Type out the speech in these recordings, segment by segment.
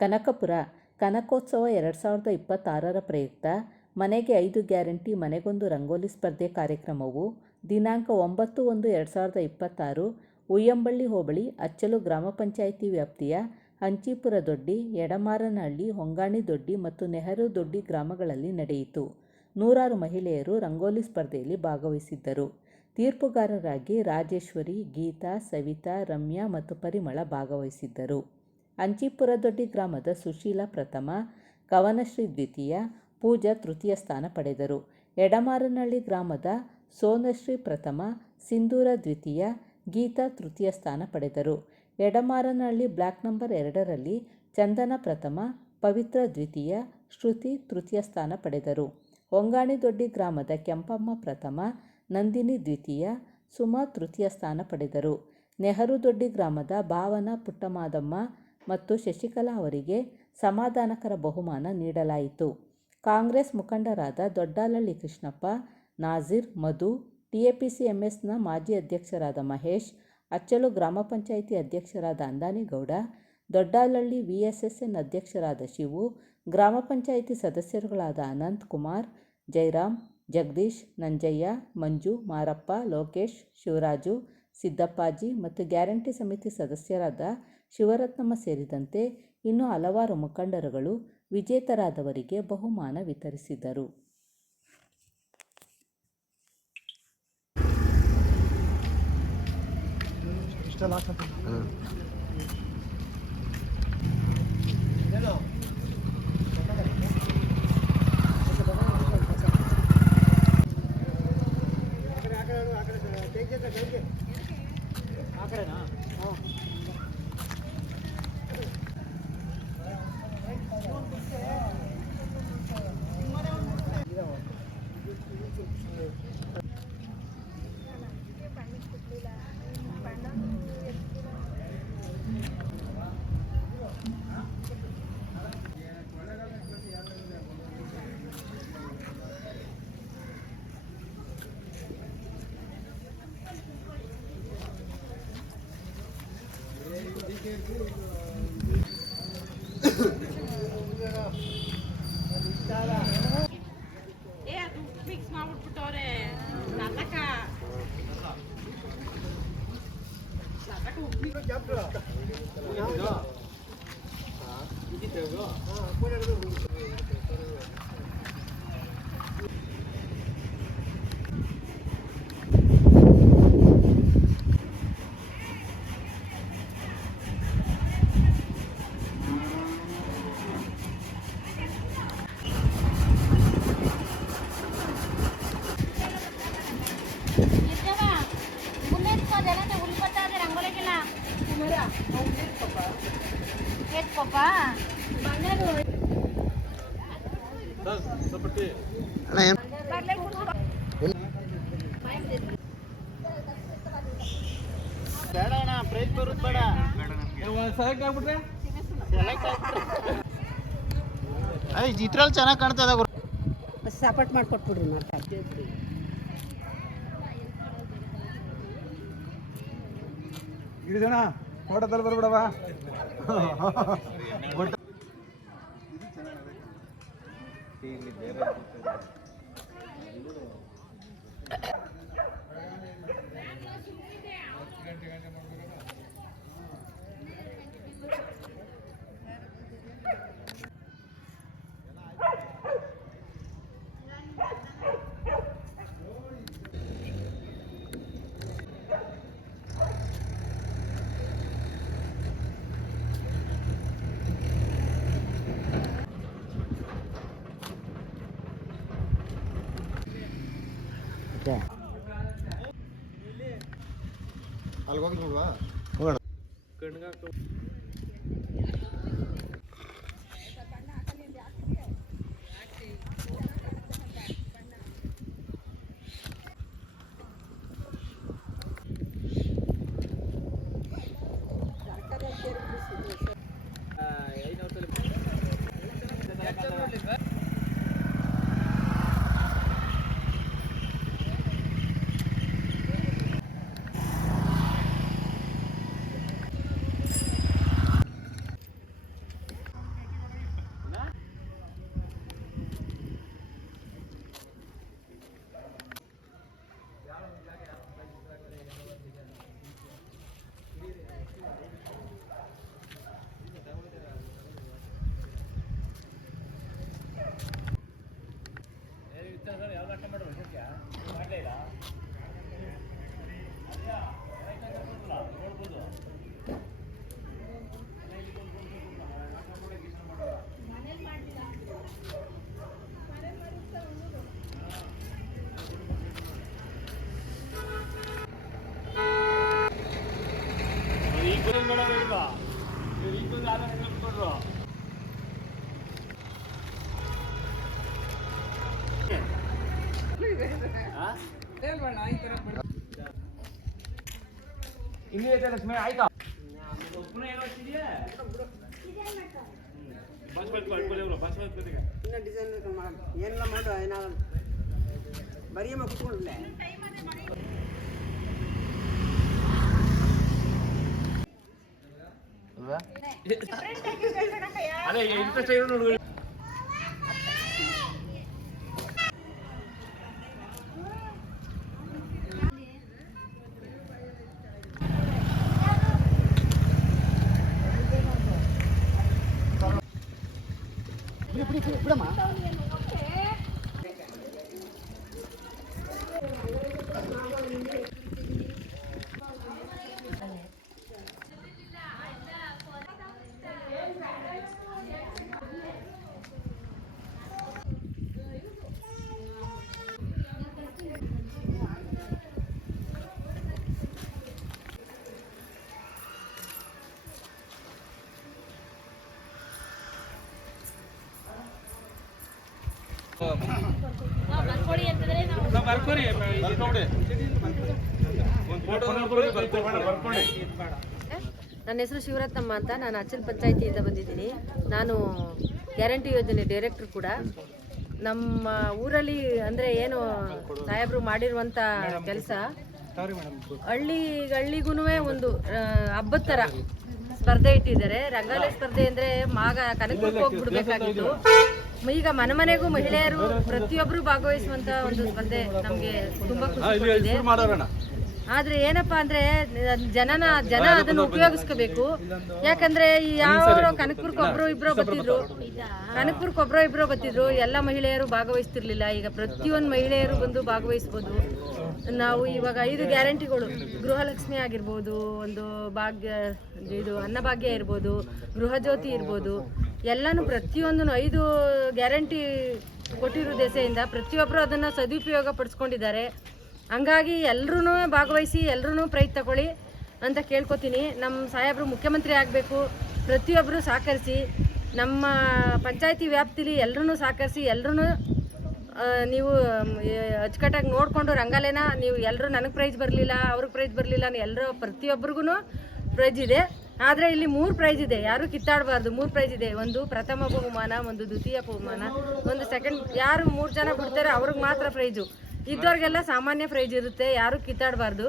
ಕನಕಪುರ ಕನಕೋತ್ಸವ 2026ರ ಪ್ರಯುಕ್ತ ಮನೆಗೆ 5 ಗ್ಯಾರಂಟಿ ಮನೆಗೊಂದು ರಂಗೋಲಿ ಸ್ಪರ್ಧೆ ಕಾರ್ಯಕ್ರಮವು ದಿನಾಂಕ 9/1/2026 ಉಯ್ಯಂಬಳ್ಳಿ ಹೋಬಳಿ ಅಚ್ಚಲು ಗ್ರಾಮ ಪಂಚಾಯಿತಿ ವ್ಯಾಪ್ತಿಯ ಹಂಚಿಪುರ ದೊಡ್ಡಿ, ಎಡಮಾರನಹಳ್ಳಿ, ಹೊಂಗಾಣಿ ದೊಡ್ಡಿ ಮತ್ತು ನೆಹರು ದೊಡ್ಡಿ ಗ್ರಾಮಗಳಲ್ಲಿ ನಡೆಯಿತು. ನೂರಾರು ಮಹಿಳೆಯರು ರಂಗೋಲಿ ಸ್ಪರ್ಧೆಯಲ್ಲಿ ಭಾಗವಹಿಸಿದ್ದರು. ತೀರ್ಪುಗಾರರಾಗಿ ರಾಜೇಶ್ವರಿ, ಗೀತಾ, ಸವಿತಾ, ರಮ್ಯಾ ಮತ್ತು ಪರಿಮಳ ಭಾಗವಹಿಸಿದ್ದರು. ಹಂಚಿಪುರ ದೊಡ್ಡಿ ಗ್ರಾಮದ ಸುಶೀಲಾ ಪ್ರಥಮ, ಕವನಶ್ರೀ ದ್ವಿತೀಯ, ಪೂಜಾ ತೃತೀಯ ಸ್ಥಾನ ಪಡೆದರು. ಎಡಮಾರನಹಳ್ಳಿ ಗ್ರಾಮದ ಸೋನಶ್ರೀ ಪ್ರಥಮ, ಸಿಂಧೂರ ದ್ವಿತೀಯ, ಗೀತಾ ತೃತೀಯ ಸ್ಥಾನ ಪಡೆದರು. ಎಡಮಾರನಹಳ್ಳಿ ಬ್ಲಾಕ್ ನಂಬರ್ 2ರಲ್ಲಿ ಚಂದನ ಪ್ರಥಮ, ಪವಿತ್ರ ದ್ವಿತೀಯ, ಶ್ರುತಿ ತೃತೀಯ ಸ್ಥಾನ ಪಡೆದರು. ಹೊಂಗಾಣಿ ದೊಡ್ಡಿ ಗ್ರಾಮದ ಕೆಂಪಮ್ಮ ಪ್ರಥಮ, ನಂದಿನಿ ದ್ವಿತೀಯ, ಸುಮಾ ತೃತೀಯ ಸ್ಥಾನ ಪಡೆದರು. ನೆಹರು ದೊಡ್ಡಿ ಗ್ರಾಮದ ಭಾವನಾ ಪುಟ್ಟಮಾದಮ್ಮ ಮತ್ತು ಶಶಿಕಲಾ ಅವರಿಗೆ ಸಮಾಧಾನಕರ ಬಹುಮಾನ ನೀಡಲಾಯಿತು. ಕಾಂಗ್ರೆಸ್ ಮುಖಂಡರಾದ ದೊಡ್ಡಾಲಹಳ್ಳಿ ಕೃಷ್ಣಪ್ಪ, ನಾಜೀರ್, ಮಧು, TAPCMSನ ಮಾಜಿ ಅಧ್ಯಕ್ಷರಾದ ಮಹೇಶ್, ಅಚ್ಚಲು ಗ್ರಾಮ ಪಂಚಾಯಿತಿ ಅಧ್ಯಕ್ಷರಾದ ಅಂದಾನಿಗೌಡ, ದೊಡ್ಡಾಲಹಳ್ಳಿ VSSN ಅಧ್ಯಕ್ಷರಾದ ಶಿವು, ಗ್ರಾಮ ಪಂಚಾಯಿತಿ ಸದಸ್ಯರುಗಳಾದ ಅನಂತ್ ಕುಮಾರ್, ಜಯರಾಮ್, ಜಗದೀಶ್, ನಂಜಯ್ಯ, ಮಂಜು, ಮಾರಪ್ಪ, ಲೋಕೇಶ್, ಶಿವರಾಜು, ಸಿದ್ದಪ್ಪಾಜಿ ಮತ್ತು ಗ್ಯಾರಂಟಿ ಸಮಿತಿ ಸದಸ್ಯರಾದ ಶಿವರತ್ನಮ್ಮ ಸೇರಿದಂತೆ ಇನ್ನೂ ಹಲವಾರು ಮುಖಂಡರುಗಳು ವಿಜೇತರಾದವರಿಗೆ ಬಹುಮಾನ ವಿತರಿಸಿದರು. ಚಿತ್ರಲ್ಲಿ ಚೆನ್ನಾಗಿ ಕಾಣ್ತದ. ಸಪೋರ್ಟ್ ಮಾಡಿಕೊಟ್ಬಿಡ್ರಿ ಮಾತಾಡ್ತೀವಿ. ಇಳಿದಣ ಫೋಟೋದಲ್ಲಿ ಬರ್ಬಿಡವ. ಅಲ್ಲಿ ಹೋಗಿ ನೋಡುವ. ಲಕ್ಷ್ಮಿ ಆಯ್ತಾ ಇನ್ನ ಡಿಸೈನ್ ಏನೆಲ್ಲ ಮಾಡು ಏನಾಗಲ್ಲ ಬರೀ ಕುತ್ಕೊಂಡ್ಲೆ ಅದೇ ಇಂಟ್ರೆಸ್ಟ್ ಇರೋ ನೋಡಿ ಬಿಡಮ್ಮ. ನನ್ನ ಹೆಸರು ಶಿವರತ್ನಮ್ಮ ಅಂತ. ನಾನು ಅಚ್ಚಲ್ ಪಂಚಾಯಿತಿಯಿಂದ ಬಂದಿದ್ದೀನಿ. ನಾನು ಗ್ಯಾರಂಟಿ ಯೋಜನೆ ಡೈರೆಕ್ಟ್ರು ಕೂಡ. ನಮ್ಮ ಊರಲ್ಲಿ ಅಂದರೆ ಏನು ಸಾಹೇಬರು ಮಾಡಿರುವಂಥ ಕೆಲಸ ಹಳ್ಳಿಗೂ ಒಂದು ಹಬ್ಬದ ಥರ ಸ್ಪರ್ಧೆ ಇಟ್ಟಿದ್ದಾರೆ. ರಂಗಾಲಯ ಸ್ಪರ್ಧೆ ಅಂದರೆ ಕನಕಪುರಕ್ಕೆ ಹೋಗ್ಬಿಡ್ಬೇಕಾಗಿತ್ತು. ಈಗ ಮನೆಗೂ ಮಹಿಳೆಯರು ಪ್ರತಿಯೊಬ್ಬರು ಭಾಗವಹಿಸುವಂತ ಒಂದು ಸ್ಪರ್ಧೆ ನಮಗೆ ತುಂಬಾ ಖುಷಿ ಕೊಟ್ಟಿದೆ. ಆದ್ರೆ ಏನಪ್ಪಾ ಅಂದ್ರೆ ಜನ ಅದನ್ನು ಉಪಯೋಗಿಸ್ಕೋಬೇಕು. ಯಾಕಂದ್ರೆ ಯಾವ ಕನಕಪುರಕ್ಕೆ ಒಬ್ರು ಇಬ್ರು ಬರ್ತಿದ್ರು, ಎಲ್ಲ ಮಹಿಳೆಯರು ಭಾಗವಹಿಸ್ತಿರ್ಲಿಲ್ಲ. ಈಗ ಪ್ರತಿಯೊಂದು ಮಹಿಳೆಯರು ಬಂದು ಭಾಗವಹಿಸ್ಬೋದು. ನಾವು ಇವಾಗ 5 ಗ್ಯಾರಂಟಿಗಳು, ಗೃಹಲಕ್ಷ್ಮಿ ಆಗಿರ್ಬೋದು, ಒಂದು ಭಾಗ್ಯ, ಇದು ಅನ್ನಭಾಗ್ಯ ಇರ್ಬೋದು, ಗೃಹ ಜ್ಯೋತಿ ಇರ್ಬೋದು, ಎಲ್ಲನೂ ಪ್ರತಿಯೊಂದೂ 5 ಗ್ಯಾರಂಟಿ ಕೊಟ್ಟಿರೋ ದೆಸೆಯಿಂದ ಪ್ರತಿಯೊಬ್ಬರು ಅದನ್ನು ಸದುಪಯೋಗ ಪಡಿಸ್ಕೊಂಡಿದ್ದಾರೆ. ಹಂಗಾಗಿ ಎಲ್ಲರೂ ಭಾಗವಹಿಸಿ ಎಲ್ಲರೂ ಪ್ರೈಸ್ ತಗೊಳ್ಳಿ ಅಂತ ಕೇಳ್ಕೊತೀನಿ. ನಮ್ಮ ಸಾಹೇಬರು ಮುಖ್ಯಮಂತ್ರಿ ಆಗಬೇಕು, ಪ್ರತಿಯೊಬ್ಬರು ಸಹಕರಿಸಿ, ನಮ್ಮ ಪಂಚಾಯತಿ ವ್ಯಾಪ್ತಿಲಿ ಎಲ್ಲರೂ ಸಹಕರಿಸಿ, ಎಲ್ಲರೂ ನೀವು ಅಚ್ಚುಕಟ್ಟಾಗಿ ನೋಡಿಕೊಂಡು ರಂಗಾಲಯನ ನೀವು ಎಲ್ಲರೂ ನನಗೆ ಪ್ರೈಸ್ ಬರಲಿಲ್ಲ, ಅವ್ರಿಗೆ ಪ್ರೈಸ್ ಬರಲಿಲ್ಲ, ಎಲ್ಲರೂ ಪ್ರತಿಯೊಬ್ಬರಿಗೂ ಪ್ರೈಸ್ ಇದೆ. ಆದರೆ ಇಲ್ಲಿ 3 ಪ್ರೈಸ್ ಇದೆ, ಯಾರು ಕಿತ್ತಾಡಬಾರ್ದು. 3 ಪ್ರೈಸ್ ಇದೆ. ಒಂದು ಪ್ರಥಮ ಬಹುಮಾನ, ಒಂದು ದ್ವಿತೀಯ ಬಹುಮಾನ, ಒಂದು ಸೆಕೆಂಡ್. ಯಾರು 3 ಜನ ಬಿಡ್ತಾರೆ ಅವ್ರಿಗೆ ಮಾತ್ರ ಪ್ರೈಜು. ಇದ್ದವ್ರಿಗೆಲ್ಲ ಸಾಮಾನ್ಯ ಪ್ರೈಜ್ ಇರುತ್ತೆ, ಯಾರು ಕಿತ್ತಾಡಬಾರ್ದು.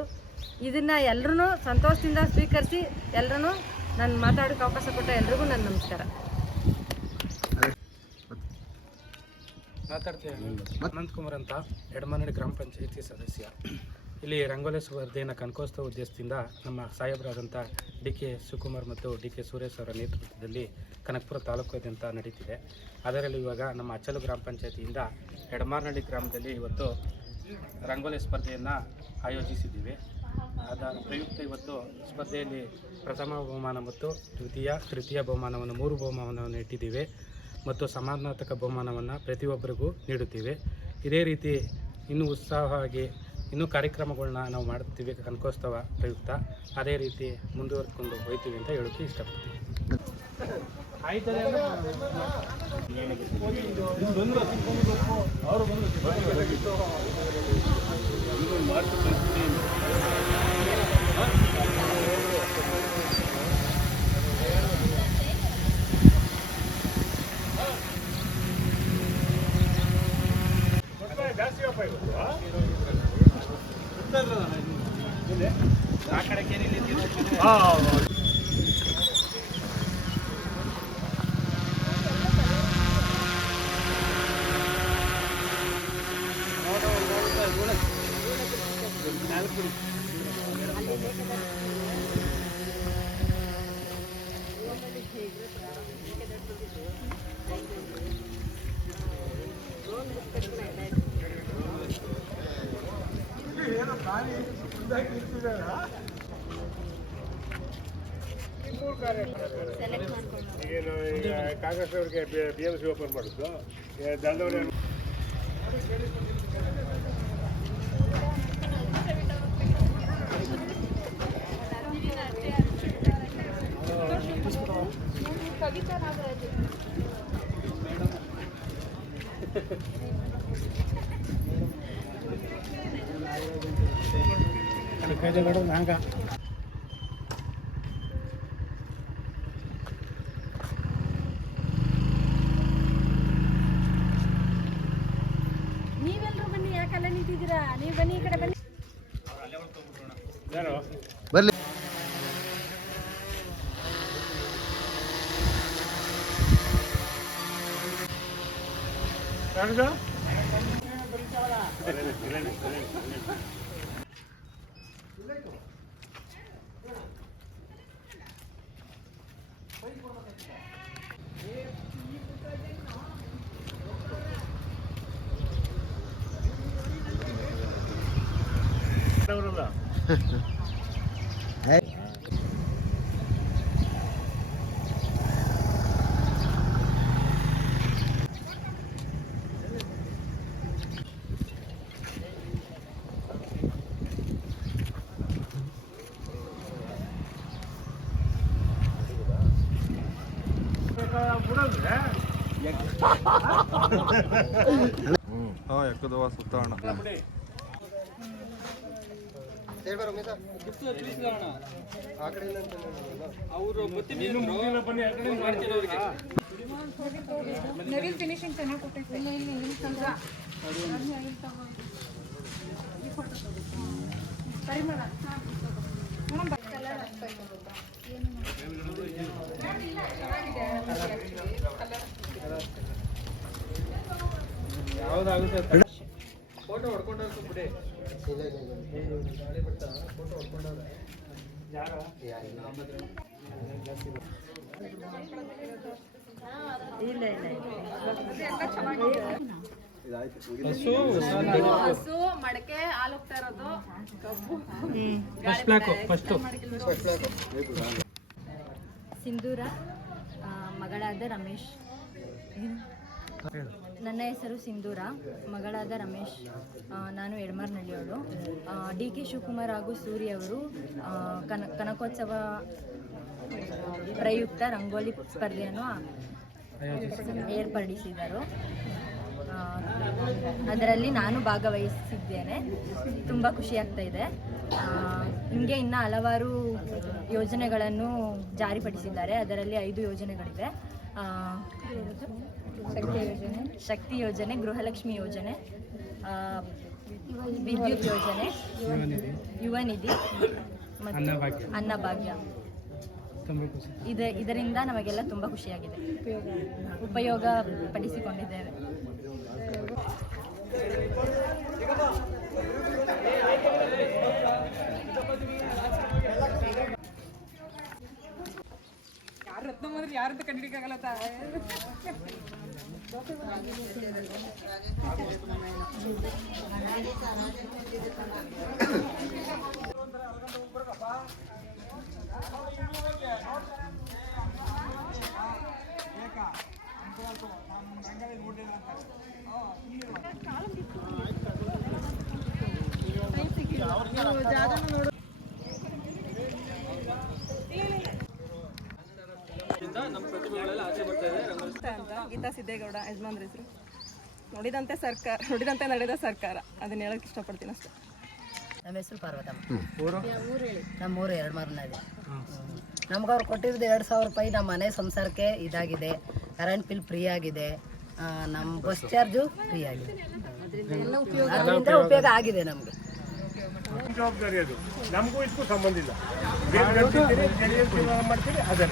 ಇದನ್ನು ಎಲ್ಲರೂ ಸಂತೋಷದಿಂದ ಸ್ವೀಕರಿಸಿ, ಎಲ್ಲರೂ ನಾನು ಮಾತಾಡೋಕ್ಕೆ ಅವಕಾಶ ಕೊಟ್ಟ ಎಲ್ರಿಗೂ ನನ್ನ ನಮಸ್ಕಾರ. ಅನಂತಕುಮಾರ್ ಅಂತ, ಎಡಮನಹಳ್ಳಿ ಗ್ರಾಮ ಪಂಚಾಯಿತಿ ಸದಸ್ಯ. ಇಲ್ಲಿ ರಂಗೋಲಿ ಸ್ಪರ್ಧೆಯನ್ನು ಕನಕೋತ್ಸವ ಉದ್ದೇಶದಿಂದ ನಮ್ಮ ಸಾಹೇಬರಾದಂಥ DK ಶಿವಕುಮಾರ್ ಮತ್ತು DK ಸುರೇಶ್ ಅವರ ನೇತೃತ್ವದಲ್ಲಿ ಕನಕಪುರ ತಾಲೂಕಾದ್ಯಂತ ನಡೀತಿದೆ. ಅದರಲ್ಲಿ ಇವಾಗ ನಮ್ಮ ಅಚ್ಚಲು ಗ್ರಾಮ ಪಂಚಾಯಿತಿಯಿಂದ ಎಡಮಾರನಹಳ್ಳಿ ಗ್ರಾಮದಲ್ಲಿ ಇವತ್ತು ರಂಗೋಲಿ ಸ್ಪರ್ಧೆಯನ್ನು ಆಯೋಜಿಸಿದ್ದೀವಿ. ಅದರ ಪ್ರಯುಕ್ತ ಇವತ್ತು ಸ್ಪರ್ಧೆಯಲ್ಲಿ ಪ್ರಥಮ ಬಹುಮಾನ ಮತ್ತು ತೃತೀಯ ಬಹುಮಾನವನ್ನು 3 ಬಹುಮಾನವನ್ನು ಇಟ್ಟಿದ್ದೀವಿ ಮತ್ತು ಸಮಾನಾರ್ಥಕ ಬಹುಮಾನವನ್ನು ಪ್ರತಿಯೊಬ್ಬರಿಗೂ ನೀಡುತ್ತೀವಿ. ಇದೇ ರೀತಿ ಇನ್ನೂ ಉತ್ಸಾಹವಾಗಿ ಇನ್ನೂ ಕಾರ್ಯಕ್ರಮಗಳನ್ನ ನಾವು ಮಾಡ್ತೀವಿ ಕನಕೋತ್ಸವ ಪ್ರಯುಕ್ತ. ಅದೇ ರೀತಿ ಮುಂದುವರ್ಕೊಂಡು ಹೋಗ್ತೀವಿ ಅಂತ ಹೇಳೋಕ್ಕೆ ಇಷ್ಟಪಡ್ತೀವಿ. ಈಗ ಕಾಂಗ್ರೆಸ್ ಅವರಿಗೆ BMC ಓಪನ್ ಮಾಡಿದ್ದು ದಂಡವರೆ ನೀವೆಲ್ಲರೂ ಬನ್ನಿ, ಯಾಕಲ್ಲ ನಿಂತಿದ್ದೀರಾ? ನೀವು ಬನ್ನಿ, ಈ ಕಡೆ ಬನ್ನಿ. ಬರ್ಲಿ. ಎಕ್ಕದವ ಸುತ್ತಣ ನವಿಲ್ ಫಿನಿಶಿಂಗ್ ಚೆನ್ನಾಗಿ ಕೊಟ್ಟೈತೆ. ಪರಿಮಳ ಯಾವುದಾಗುತ್ತೆ ಫೋಟೋ ಹೊಡ್ಕೊಂಡು ಬಿಡಿ. ಇಲ್ಲ ಹಸು ಮಡಕೆ ಹಾಲು ಹೋಗ್ತಾ ಇರೋದು, ಕಬ್ಬು, ಸಿಂಧೂರ, ಮಗಳಾದ ರಮೇಶ್. ನನ್ನ ಹೆಸರು ಸಿಂಧೂರ, ಮಗಳಾದ ರಮೇಶ್. ನಾನು ಎಡಮರ್ನಳ್ಳಿಯವಳು. ಡಿ ಕೆ ಶಿವಕುಮಾರ್ ಹಾಗೂ ಸೂರ್ಯ ಅವರು ಕನಕೋತ್ಸವ ಪ್ರಯುಕ್ತ ರಂಗೋಲಿ ಸ್ಪರ್ಧೆಯನ್ನು ಏರ್ಪಡಿಸಿದರು. ಅದರಲ್ಲಿ ನಾನು ಭಾಗವಹಿಸಿದ್ದೇನೆ. ತುಂಬ ಖುಷಿಯಾಗ್ತಾ ಇದೆ. ಹಿಂಗೆ ಇನ್ನು ಹಲವಾರು ಯೋಜನೆಗಳನ್ನು ಜಾರಿಪಡಿಸಿದ್ದಾರೆ. ಅದರಲ್ಲಿ 5 ಯೋಜನೆಗಳಿವೆ. ಶಕ್ತಿ ಯೋಜನೆ, ಗೃಹಲಕ್ಷ್ಮಿ ಯೋಜನೆ, ವಿದ್ಯುತ್ ಯೋಜನೆ, ಯುವ ನಿಧಿ ಮತ್ತು ಅನ್ನಭಾಗ್ಯ. ಇದರಿಂದ ನಮಗೆಲ್ಲ ತುಂಬ ಖುಷಿಯಾಗಿದೆ, ಉಪಯೋಗ ಪಡಿಸಿಕೊಂಡಿದ್ದೇವೆ. ರತ್ನ ಮಾಡಿದ್ರೆ ಯಾರಂತ ಕಂಡಿಡಿಕಾಗಲ್ಲ. ನಮ್ಮ ಪ್ರತಿಭೆಗಳೆಲ್ಲ ಆಚೆ ಬರ್ತಾ ಇದೆ. ಅಂತ ಗೀತಾ ಸಿದ್ದೇಗೌಡ ಯಜಮಾನ್ರ ಹೆಸರು. ನುಡಿದಂತೆ ನಡೆದ ಸರ್ಕಾರ, ಅದನ್ನ ಹೇಳಕ್ ಇಷ್ಟಪಡ್ತೀನಿ ಅಷ್ಟೇ. ನಮ್ಮ ಹೆಸರು ಪಾರ್ವತಮ್ಮ. ನಮ್ಮೂರು ಎರಡ್ಮಾರ್ನಳ್ಳಿ. ನಮ್ಗೆ ಅವ್ರು ಕೊಟ್ಟಿರೋದು 2,000 ರೂಪಾಯಿ. ನಮ್ಮ ಮನೆ ಸಂಸಾರಕ್ಕೆ ಇದಾಗಿದೆ. ಕರೆಂಟ್ ಬಿಲ್ ಫ್ರೀ ಆಗಿದೆ. ನಮ್ಮ ಬಸ್ ಚಾರ್ಜು ಫ್ರೀ ಆಗಿದೆ. ಅದರಿಂದ ಉಪಯೋಗ ಆಗಿದೆ ನಮಗೆ. ಜವಾಬ್ದಾರಿ ಅದು, ನಮಗೂ ಇದಕ್ಕೂ ಸಂಬಂಧ ಇಲ್ಲ. ಮಾಡ್ತೀವಿ ಅದರ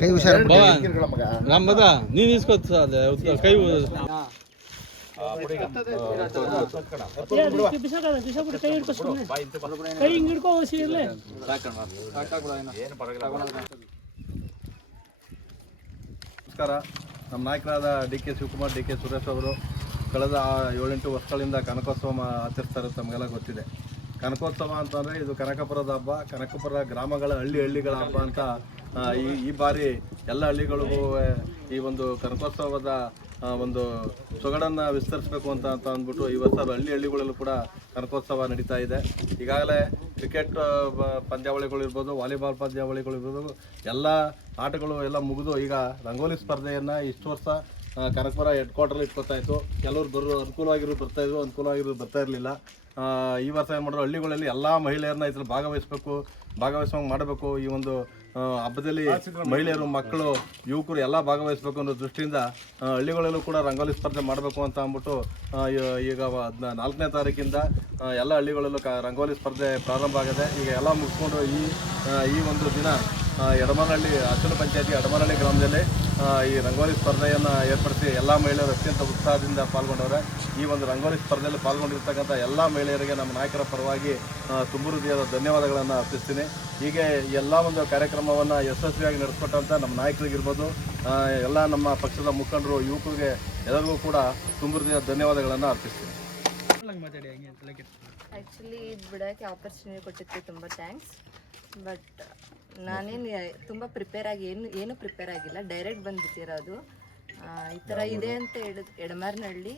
ಕೈ ಹುಷಾರು ನಮ್ಮದ ನೀನು ಇಸ್ಕೊತ ಕೈ ನಮಸ್ಕಾರ. ನಮ್ಮ ನಾಯಕರಾದ D K Shivakumar, D K Suresh ಅವರು ಕಳೆದ 7-8 ವರ್ಷಗಳಿಂದ ಕನಕೋತ್ಸವ ಆಚರಿಸ್ತಾ ಇರೋದು ತಮಗೆಲ್ಲ ಗೊತ್ತಿದೆ. ಕನಕೋತ್ಸವ ಅಂತಂದರೆ ಇದು ಕನಕಪುರದ ಹಬ್ಬ, ಕನಕಪುರ ಗ್ರಾಮಗಳ ಹಳ್ಳಿಗಳ ಹಬ್ಬ ಅಂತ ಈ ಬಾರಿ ಎಲ್ಲ ಹಳ್ಳಿಗಳಿಗೂ ಈ ಒಂದು ಕನಕೋತ್ಸವದ ಒಂದು ಸೊಗಡನ್ನು ವಿಸ್ತರಿಸಬೇಕು ಅಂತ ಅಂದ್ಬಿಟ್ಟು ಈ ವರ್ಷ ಹಳ್ಳಿಗಳಲ್ಲೂ ಕೂಡ ಕನಕೋತ್ಸವ ನಡೀತಾ ಇದೆ. ಈಗಾಗಲೇ ಕ್ರಿಕೆಟ್ ಪಂದ್ಯಾವಳಿಗಳಿರ್ಬೋದು, ವಾಲಿಬಾಲ್ ಪಂದ್ಯಾವಳಿಗಳಿರ್ಬೋದು, ಎಲ್ಲ ಆಟಗಳು ಎಲ್ಲ ಮುಗಿದು ಈಗ ರಂಗೋಲಿ ಸ್ಪರ್ಧೆಯನ್ನು ಇಷ್ಟು ವರ್ಷ ಕನಕಪುರ ಹೆಡ್ ಕ್ವಾರ್ಟರ್ ಇಟ್ಕೊತಾ ಇತ್ತು. ಕೆಲವರು ಅನುಕೂಲವಾಗಿರೋದು ಬರ್ತಾಯಿದ್ರು, ಅನುಕೂಲವಾಗಿರೋದು ಬರ್ತಾ ಇರಲಿಲ್ಲ. ಈ ವರ್ಷ ಏನು ಮಾಡಿದ್ರು, ಹಳ್ಳಿಗಳಲ್ಲಿ ಎಲ್ಲ ಮಹಿಳೆಯರನ್ನ ಇದರಲ್ಲಿ ಭಾಗವಹಿಸುವಂಗೆ ಮಾಡಬೇಕು. ಈ ಒಂದು ಹಬ್ಬದಲ್ಲಿ ಮಹಿಳೆಯರು, ಮಕ್ಕಳು, ಯುವಕರು ಎಲ್ಲ ಭಾಗವಹಿಸಬೇಕು ಅನ್ನೋ ದೃಷ್ಟಿಯಿಂದ ಹಳ್ಳಿಗಳಲ್ಲೂ ಕೂಡ ರಂಗೋಲಿ ಸ್ಪರ್ಧೆ ಮಾಡಬೇಕು ಅಂತ ಅಂದ್ಬಿಟ್ಟು ಈಗ 4ನೇ ತಾರೀಕಿಂದ ಎಲ್ಲ ಹಳ್ಳಿಗಳಲ್ಲೂ ರಂಗೋಲಿ ಸ್ಪರ್ಧೆ ಪ್ರಾರಂಭ ಆಗಿದೆ. ಈಗ ಎಲ್ಲ ಮುಗಿಸ್ಕೊಂಡು ಈ ಒಂದು ದಿನ ಎಡಮನಹಳ್ಳಿ ಅಚ್ಚಲು ಪಂಚಾಯತಿ ಎಡಮನಹಳ್ಳಿ ಗ್ರಾಮದಲ್ಲಿ ಈ ರಂಗೋಲಿ ಸ್ಪರ್ಧೆಯನ್ನು ಏರ್ಪಡಿಸಿ ಎಲ್ಲ ಮಹಿಳೆಯರು ಅತ್ಯಂತ ಉತ್ಸಾಹದಿಂದ ಪಾಲ್ಗೊಂಡವ್ರೆ. ಈ ಒಂದು ರಂಗೋಲಿ ಸ್ಪರ್ಧೆಯಲ್ಲಿ ಪಾಲ್ಗೊಂಡಿರ್ತಕ್ಕಂಥ ಎಲ್ಲ ಮಹಿಳೆಯರಿಗೆ ನಮ್ಮ ನಾಯಕರ ಪರವಾಗಿ ತುಂಬ ಹೃದಯದ ಧನ್ಯವಾದಗಳನ್ನು ಅರ್ಪಿಸ್ತೀನಿ. ಹೀಗೆ ಎಲ್ಲ ಒಂದು ಕಾರ್ಯಕ್ರಮವನ್ನು ಯಶಸ್ವಿಯಾಗಿ ನಡೆಸ್ಕೊಟ್ಟಂಥ ನಮ್ಮ ನಾಯಕರಿಗಿರ್ಬೋದು, ಎಲ್ಲ ನಮ್ಮ ಪಕ್ಷದ ಮುಖಂಡರು, ಯುವಕರಿಗೆ ಎಲ್ಲರಿಗೂ ಕೂಡ ತುಂಬ ಹೃದಯದ ಧನ್ಯವಾದಗಳನ್ನು ಅರ್ಪಿಸ್ತೀನಿ. ಆ್ಯಕ್ಚುಲಿ ಇದು ಬಿಡೋಕ್ಕೆ ಆಪರ್ಚುನಿಟಿ ಕೊಟ್ಟಿದ್ದಕ್ಕೆ ತುಂಬ ಥ್ಯಾಂಕ್ಸ್. ಬಟ್ ನಾನೇನು ತುಂಬ ಏನು ಪ್ರಿಪೇರ್ ಆಗಿಲ್ಲ, ಡೈರೆಕ್ಟ್ ಬಂದುಬಿಟ್ಟಿರೋದು. ಈ ಥರ ಇದೆ ಅಂತ ಹೇಳಿದ್ರು. ಎಡಮರ್ನಹಳ್ಳಿ,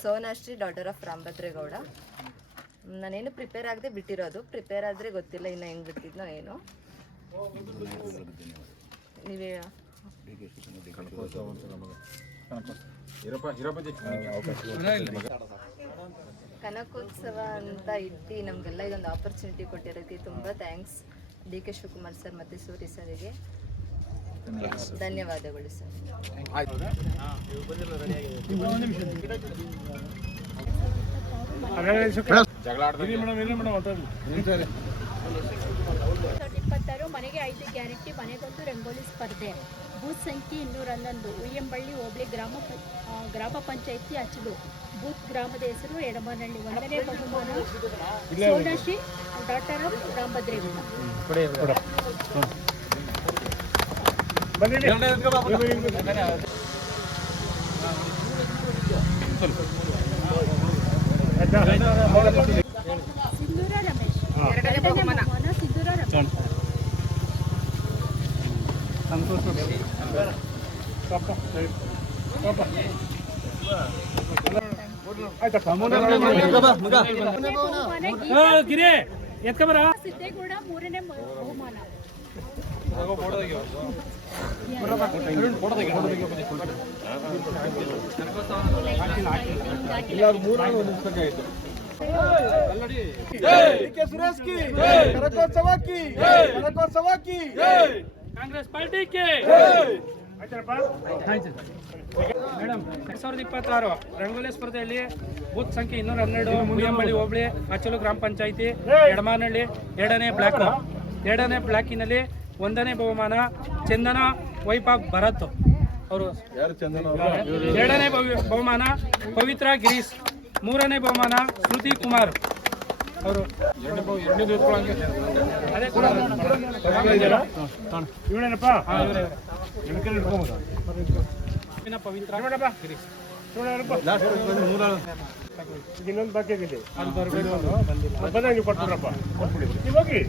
ಸೋನಾಶ್ರೀ, ಡಾಟರ್ ಆಫ್ ರಾಮಭದ್ರೇಗೌಡ. ನಾನೇನು ಪ್ರಿಪೇರ್ ಆಗದೆ ಬಿಟ್ಟಿರೋದು. ಪ್ರಿಪೇರ್ ಆದರೆ ಗೊತ್ತಿಲ್ಲ ಇನ್ನು ಹೆಂಗೆ ಬಿಟ್ಟಿದ್ನೋ ಏನೋ. ನೀವೇ ಕನಕೋತ್ಸವ ಅಂತ ಇಟ್ಟು ನಮಗೆಲ್ಲ ಇದೊಂದು ಆಪರ್ಚುನಿಟಿ ಕೊಟ್ಟಿರೋಕ್ಕೆ ತುಂಬ ಥ್ಯಾಂಕ್ಸ್ DK ಶಿವಕುಮಾರ್ ಸರ್ ಮತ್ತು ಸೂರಿ ಸರಿಗೆ ಧನ್ಯವಾದಗಳು ಸರ್. ಮನೆಗೆ 5 ಗ್ಯಾರಂಟಿ, ಮನೆಗೊಂದು ರಂಗೋಲಿ ಸ್ಪರ್ಧೆ. ಬೂತ್ ಸಂಖ್ಯೆ 211, ಉಯ್ಯಂಬಳ್ಳಿ ಹೋಬಳಿ ಗ್ರಾಮ ಪಂಚಾಯಿತಿ ಅಚ್ಚಲು. ಬೂತ್ ಗ್ರಾಮದ ಹೆಸರು ಎಡಮನಹಳ್ಳಿ. 1ನೇ ಬಹುಮಾನ ಸೋನಾಶ್ರೀ, ಡಾಟರ್ ಆಫ್ ರಾಮಭದ್ರೇಗೌಡ. ಸಿಂಧೂರ ರಮೇಶ್. 2ನೇ ಬಹುಮಾನ ಸಿಂಧೂರ ರಮೇಶ್. ಸಿದ್ದೇಗೌಡ 3ನೇ ಬಹುಮಾನ. ಕಾಂಗ್ರೆಸ್ ಪಾರ್ಟಿಗೆ ಮೇಡಮ್ 2026 ರಂಗೋಲಿ ಸ್ಪರ್ಧೆಯಲ್ಲಿ ಬೂತ್ ಸಂಖ್ಯೆ 212, ಮುಯ್ಯಂಬಳ್ಳಿ ಹೋಬಳಿ ಅಚ್ಚಲು ಗ್ರಾಮ ಪಂಚಾಯಿತಿ ಎಡಮನಹಳ್ಳಿ 2ನೇ ಬ್ಲಾಕಿನಲ್ಲಿ 1ನೇ ಬಹುಮಾನ ಚಂದನ ವೈಪಾಗ್ ಭರತ್ ಅವರು. 2ನೇ ಬಹುಮಾನ ಪವಿತ್ರ ಗಿರೀಶ್. 3ನೇ ಬಹುಮಾನ ಶ್ರುತಿ ಕುಮಾರ್ ಅವರು. ಪವಿತ್ರ ಗಿರೀಶ್. ಇನ್ನೊಂದು ಬಾಕಿ ಆಗಿದೆ, ಅದು ಬರಬೇಕು. ಬಂದಾಗ ನೀವು ಕೊಟ್ಬಿಡ್ರಪ್ಪ, ಕೊಟ್ಬಿಡಿ. ನೀವು ಹೋಗಿ.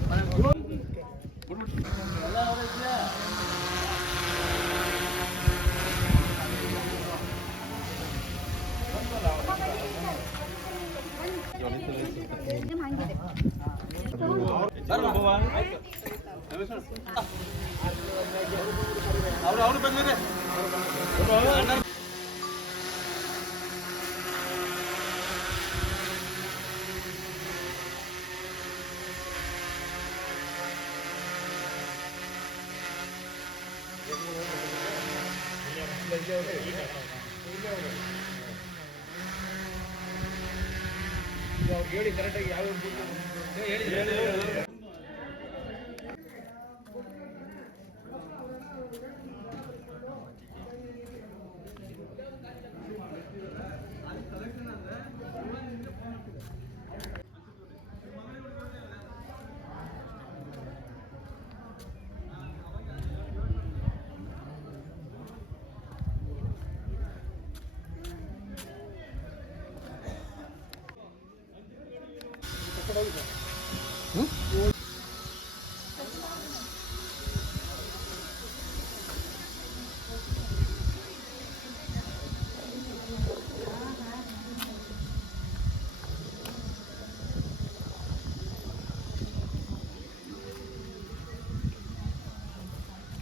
ಅವರು ಬಂದಿದೆ. ಹೇಳಿ ಕರೆಕ್ಟಾಗಿ ಯಾವ ಹೇಳಿ.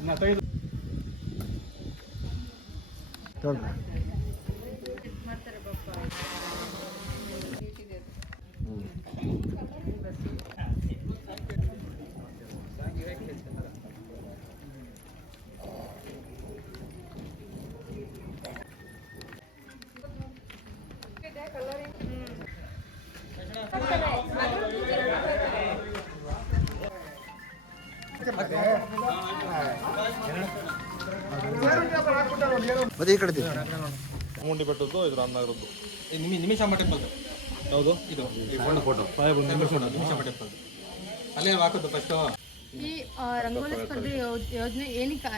ಮತ್ತೆ ಈ ಕಡೆ ಮುಂಡಿ ಬೆಟ್ಟದ್ದು ಇದು ರಾಮನಗರದ್ದು ನಿಮಿಷಾಂಬ ಟೆಂಪಲ್ ಯಾವುದು ಇದು ಫೋಟೋ ನಿಮಿಷಾಂಬ ಟೆಂಪಲ್ ಅಲ್ಲೇ ಹಾಕೋದು ಫಸ್ಟ್. ಈ ರಂಗೋಲಿ ಸ್ಪರ್ಧೆ ಯೋಜನೆ ಏನಕ್ಕೆ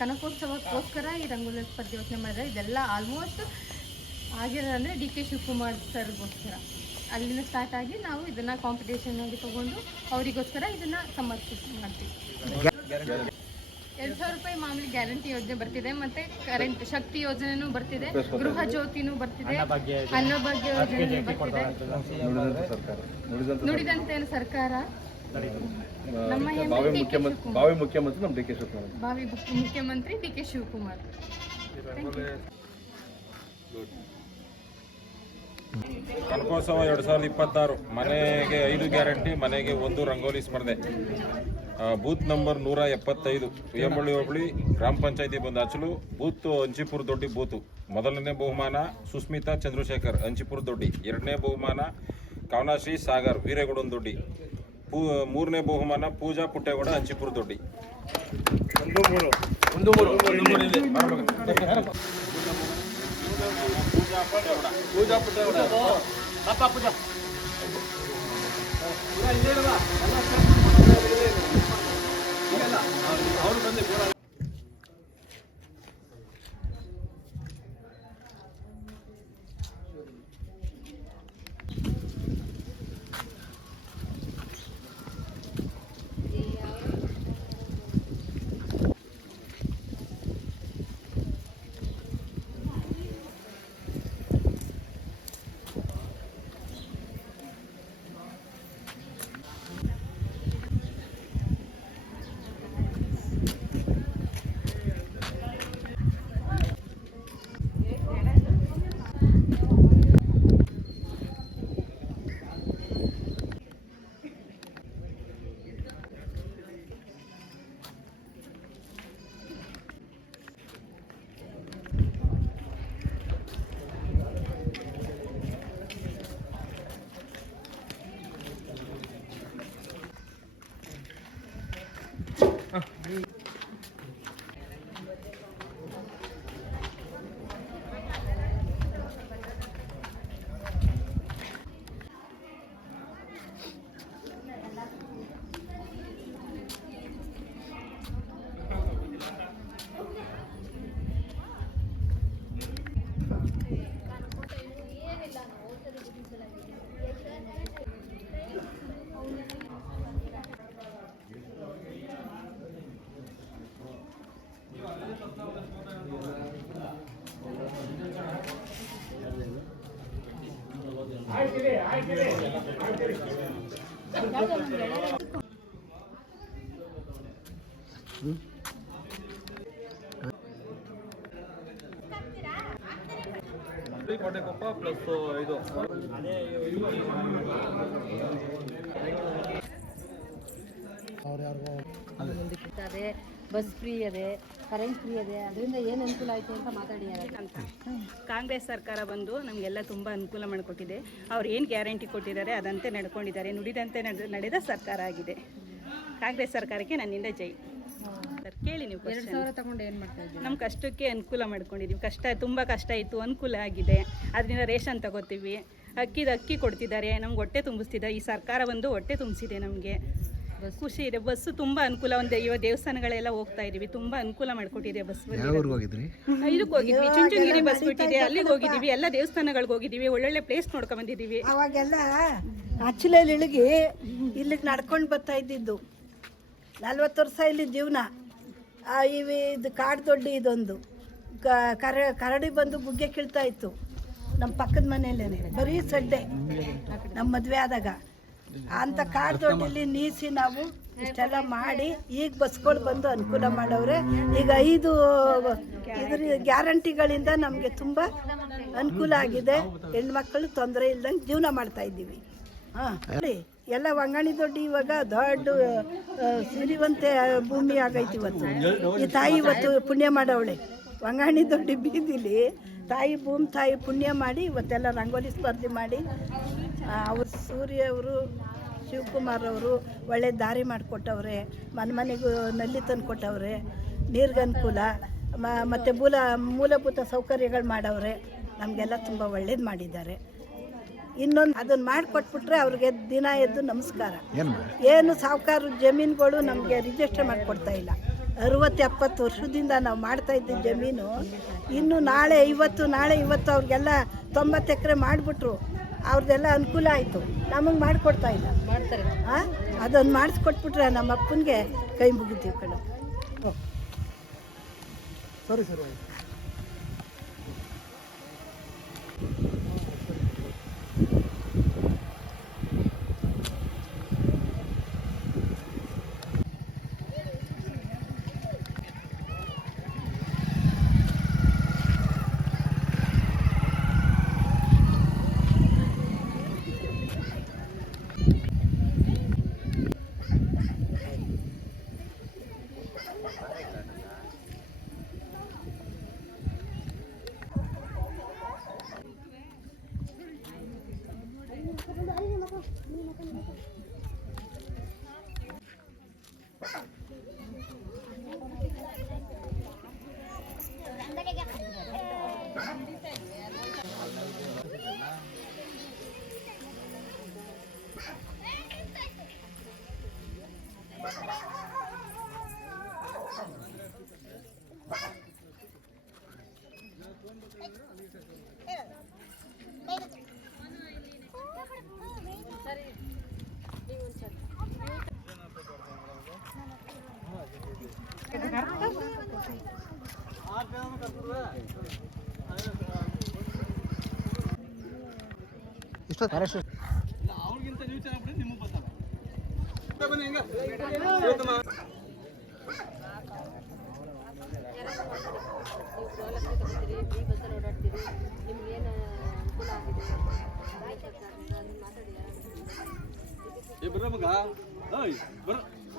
ಕನಕೋತ್ಸವಕ್ಕೋಸ್ಕರ ಈ ರಂಗೋಲಿ ಸ್ಪರ್ಧೆ ಯೋಚನೆ ಮಾಡಿದ್ರೆ ಇದೆಲ್ಲ ಆಲ್ಮೋಸ್ಟ್ ಆಗಿರೋದಂದ್ರೆ ಡಿ ಕೆ ಶಿವಕುಮಾರ್ ಸರ್ಗೋಸ್ಕರ ಅಲ್ಲಿಂದ ಸ್ಟಾರ್ಟ್ ಆಗಿ ನಾವು ಇದನ್ನ ಕಾಂಪಿಟೇಷನ್ ಆಗಿ ತಗೊಂಡು ಅವರಿಗೋಸ್ಕರ ಇದನ್ನ ಮಾಡ್ತೀವಿ. 2,000 ರೂಪಾಯಿ ಮಾಮೂಲಿ ಗ್ಯಾರಂಟಿ ಯೋಜನೆ ಬರ್ತಿದೆ, ಮತ್ತೆ ಕರೆಂಟ್ ಶಕ್ತಿ ಯೋಜನೆನೂ ಬರ್ತಿದೆ, ಗೃಹ ಜ್ಯೋತಿನೂ ಬರ್ತಿದೆ, ಅನ್ನಭಾಗ್ಯ ಯೋಜನೆ ಬರ್ತಿದೆ. ನುಡಿದಂತೆ ಸರ್ಕಾರ ನಮ್ಮ ಭಾವಿ ಮುಖ್ಯಮಂತ್ರಿ ನಮ್ಮ ಡಿ ಕೆ ಶಿವಕುಮಾರ್. ಭಾವಿ ಮುಖ್ಯಮಂತ್ರಿ ಡಿ ಕೆ ಶಿವಕುಮಾರ್. ಕನಕೋತ್ಸವ 2026 ಮನೆಗೆ 5 ಗ್ಯಾರಂಟಿ ಮನೆಗೆ 1 ರಂಗೋಲಿ ಸ್ಪರ್ಧೆ. ಬೂತ್ ನಂಬರ್ 175 ಉಯ್ಯಂಬಳ್ಳಿ ಹೋಬಳಿ ಗ್ರಾಮ ಪಂಚಾಯತಿ ಬಂದು ಹಚ್ಚಲು. ಬೂತ್ ಅಂಚಿಪುರ ದೊಡ್ಡಿ ಬೂತು. ಮೊದಲನೇ ಬಹುಮಾನ ಸುಸ್ಮಿತಾ ಚಂದ್ರಶೇಖರ್ ಅಂಚಿಪುರ ದೊಡ್ಡಿ. 2ನೇ ಬಹುಮಾನ ಕವನಾಶ್ರೀ ಸಾಗರ್ ವೀರೇಗೌಡನ ದೊಡ್ಡಿ. 3ನೇ ಬಹುಮಾನ ಪೂಜಾ ಪುಟ್ಟೇಗೌಡ ಅಂಚಿಪುರ ದೊಡ್ಡಿ. 1-3 ಪೂಜಾ ಪುಟ್ಟೇಗೌಡ ಪೂಜಾ ಅವರು ಬಂದು ಕೋಟೆಕೊಪ್ಪ ಪ್ಲಸ್ ಇದು ಬಸ್ ಫ್ರೀ ಇದೆ, ಕರೆಂಟ್ ಫ್ರೀ ಇದೆ, ಅದರಿಂದ ಏನು ಅನುಕೂಲ ಆಯಿತು ಅಂತ ಮಾತಾಡಿ ಅಂತ. ಕಾಂಗ್ರೆಸ್ ಸರ್ಕಾರ ಬಂದು ನಮಗೆಲ್ಲ ತುಂಬ ಅನುಕೂಲ ಮಾಡಿಕೊಟ್ಟಿದೆ. ಅವ್ರು ಏನು ಗ್ಯಾರಂಟಿ ಕೊಟ್ಟಿದ್ದಾರೆ ಅದಂತೆ ನಡ್ಕೊಂಡಿದ್ದಾರೆ. ನುಡಿದಂತೆ ನಡೆದ ಸರ್ಕಾರ ಆಗಿದೆ. ಕಾಂಗ್ರೆಸ್ ಸರ್ಕಾರಕ್ಕೆ ನನ್ನಿಂದ ಜೈ. ಕೇಳಿ ನೀವು 2,000 ತಗೊಂಡು ಏನು ಮಾಡ್ತಾ ಇದ್ದೀವಿ? ನಮ್ಮ ಕಷ್ಟಕ್ಕೆ ಅನುಕೂಲ ಮಾಡ್ಕೊಂಡಿದ್ದೀವಿ. ತುಂಬ ಕಷ್ಟ ಇತ್ತು, ಅನುಕೂಲ ಆಗಿದೆ. ಅದರಿಂದ ರೇಷನ್ ತಗೋತೀವಿ. ಅಕ್ಕಿ ಕೊಡ್ತಿದ್ದಾರೆ, ನಮ್ಗೆ ಹೊಟ್ಟೆ ತುಂಬಿಸ್ತಿದ್ದಾರೆ. ಈ ಸರ್ಕಾರ ಬಂದು ಹೊಟ್ಟೆ ತುಂಬಿಸಿದೆ, ನಮಗೆ ಖುಷಿ ಇದೆ. ಬಸ್ಸು ತುಂಬ ಅನುಕೂಲ. ಇವಾಗ ದೇವಸ್ಥಾನಗಳೆಲ್ಲ ಹೋಗ್ತಾ ಇದೀವಿ, ತುಂಬ ಅನುಕೂಲ ಮಾಡಿಕೊಟ್ಟಿದೆ ಬಸ್. ಇದಕ್ಕೆ ಹೋಗಿದ್ವಿ, ಚುಂಚನಗಿರಿ ಬಸ್ ಬಿಟ್ಟಿದೆ, ಅಲ್ಲಿಗೆ ಹೋಗಿದ್ದೀವಿ. ಎಲ್ಲ ದೇವಸ್ಥಾನಗಳಿಗೆ ಹೋಗಿದ್ದೀವಿ, ಒಳ್ಳೊಳ್ಳೆ ಪ್ಲೇಸ್ ನೋಡ್ಕೊಂಡ್ ಬಂದಿದ್ದೀವಿ. ಅವಾಗೆಲ್ಲ ಅಚ್ಚಲಲ್ಲಿ ಇಳಿಗಿ ಇಲ್ಲಿಗೆ ನಡ್ಕೊಂಡು ಬರ್ತಾ ಇದ್ದಿದ್ದು. 40 ವರ್ಷ ಇಲ್ಲಿ ಜೀವನ. ಇದು ಕಾಡು ದೊಡ್ಡಿ ಇದೊಂದು ಕರಡಿ ಬಂದು ಬುಗ್ಗೆ ಕೀಳ್ತಾ ಇತ್ತು ನಮ್ಮ ಪಕ್ಕದ ಮನೆಯಲ್ಲೇನೆ. ಬರೀ ಸಡ್ಡೆ ನಮ್ಮ ಮದುವೆ ಆದಾಗ. ಅಂಥ ಕಾಡು ದೊಡ್ಡಿಲಿ ನೀಸಿ ನಾವು ಇಷ್ಟೆಲ್ಲ ಮಾಡಿ ಈಗ ಬಸ್ಗಳು ಬಂದು ಅನುಕೂಲ ಮಾಡವ್ರೆ. ಈಗ 5 ಇದ್ರ ಗ್ಯಾರಂಟಿಗಳಿಂದ ನಮಗೆ ತುಂಬ ಅನುಕೂಲ ಆಗಿದೆ. ಹೆಣ್ಮಕ್ಳು ತೊಂದರೆ ಇಲ್ದಂಗೆ ಜೀವನ ಮಾಡ್ತಾ ಇದ್ದೀವಿ. ಹಾಂ ನೋಡಿ, ಎಲ್ಲ ವಂಗಾಣಿ ದೊಡ್ಡಿ ಇವಾಗ ದೊಡ್ಡ ಸಿರಿವಂತೆ ಭೂಮಿ ಆಗೈತಿ ಇವತ್ತು. ಈ ತಾಯಿ ಇವತ್ತು ಪುಣ್ಯ ಮಾಡವಳೆ. ವಂಗಾಣಿ ದೊಡ್ಡಿ ಬೀದಿಲಿ ತಾಯಿ ಪುಣ್ಯ ಮಾಡಿ ಇವತ್ತೆಲ್ಲ ರಂಗೋಲಿ ಸ್ಪರ್ಧೆ ಮಾಡಿ ಅವರು ಸೂರ್ಯ ಅವರು ಶಿವಕುಮಾರ್ ಅವರು ಒಳ್ಳೆ ದಾರಿ ಮಾಡಿಕೊಟ್ಟವ್ರೆ. ಮನೆಗೂ ನಲ್ಲಿ ತಂದು ಕೊಟ್ಟವ್ರೆ, ನೀರಿಗೆ ಅನುಕೂಲ ಮತ್ತು ಮೂಲಭೂತ ಸೌಕರ್ಯಗಳು ಮಾಡವ್ರೆ. ನಮಗೆಲ್ಲ ತುಂಬ ಒಳ್ಳೇದು ಮಾಡಿದ್ದಾರೆ. ಇನ್ನೊಂದು ಅದನ್ನು ಮಾಡಿಕೊಟ್ಬಿಟ್ರೆ ಅವ್ರಿಗೆ ದಿನ ಎದ್ದು ನಮಸ್ಕಾರ. ಏನು ಸಾಹುಕಾರ ಜಮೀನುಗಳು ನಮಗೆ ರಿಜಿಸ್ಟರ್ ಮಾಡಿಕೊಡ್ತಾ ಇಲ್ಲ. 60-70 ವರ್ಷದಿಂದ ನಾವು ಮಾಡ್ತಾ ಇದ್ದ ಜಮೀನು ಇನ್ನು ನಾಳೆ ಇವತ್ತು ಅವ್ರಿಗೆಲ್ಲ 90 ಎಕರೆ ಮಾಡಿಬಿಟ್ರು. ಅವ್ರದ್ದೆಲ್ಲ ಅನುಕೂಲ ಆಯಿತು, ನಮಗೆ ಮಾಡಿಕೊಡ್ತಾ ಇಲ್ಲ. ಅದನ್ನು ಮಾಡಿಸ್ಕೊಟ್ಬಿಟ್ರೆ ನಮ್ಮ ಅಪ್ಪನಿಗೆ ಕೈ ಮುಗಿತೀವಿ ಕಡೆ. ಸರಿ ಸರಿ. ಅವ್ರಿಗಿಂತ ನೀವು ಚೆನ್ನಾಗಿ ನಿಮಗೆ ಬರ್ತಾರೆ. ಬನ್ನಿ ಹಿಂಗ ಬರ್ರ ಮಗ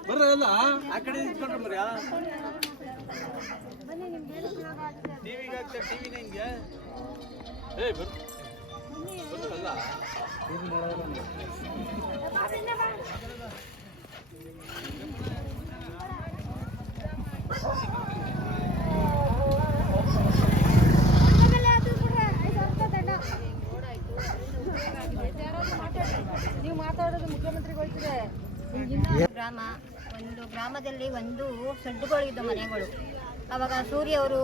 ಬರ್ರ ಎಲ್ಲ ಆ ಕಡೆ ಇಟ್ಕೊಂಡ್ರೆ ಮರ್ಯಾ ಟಿವಿಗೆ ಹಾಕ್ತಾರೆ. ಟಿವಿನ ಹಿಂಗೆ ಬರ್ರಲ್ಲ ನೀವು ಮಾತಾಡೋದು ಮುಖ್ಯಮಂತ್ರಿಗೊಳ್ತಿದೆ. ಗ್ರಾಮದಲ್ಲಿ ಒಂದು ಸಡ್ಡುಗಳಿದ್ದ ಮನೆಗಳು. ಅವಾಗ ಸೂರ್ಯವರು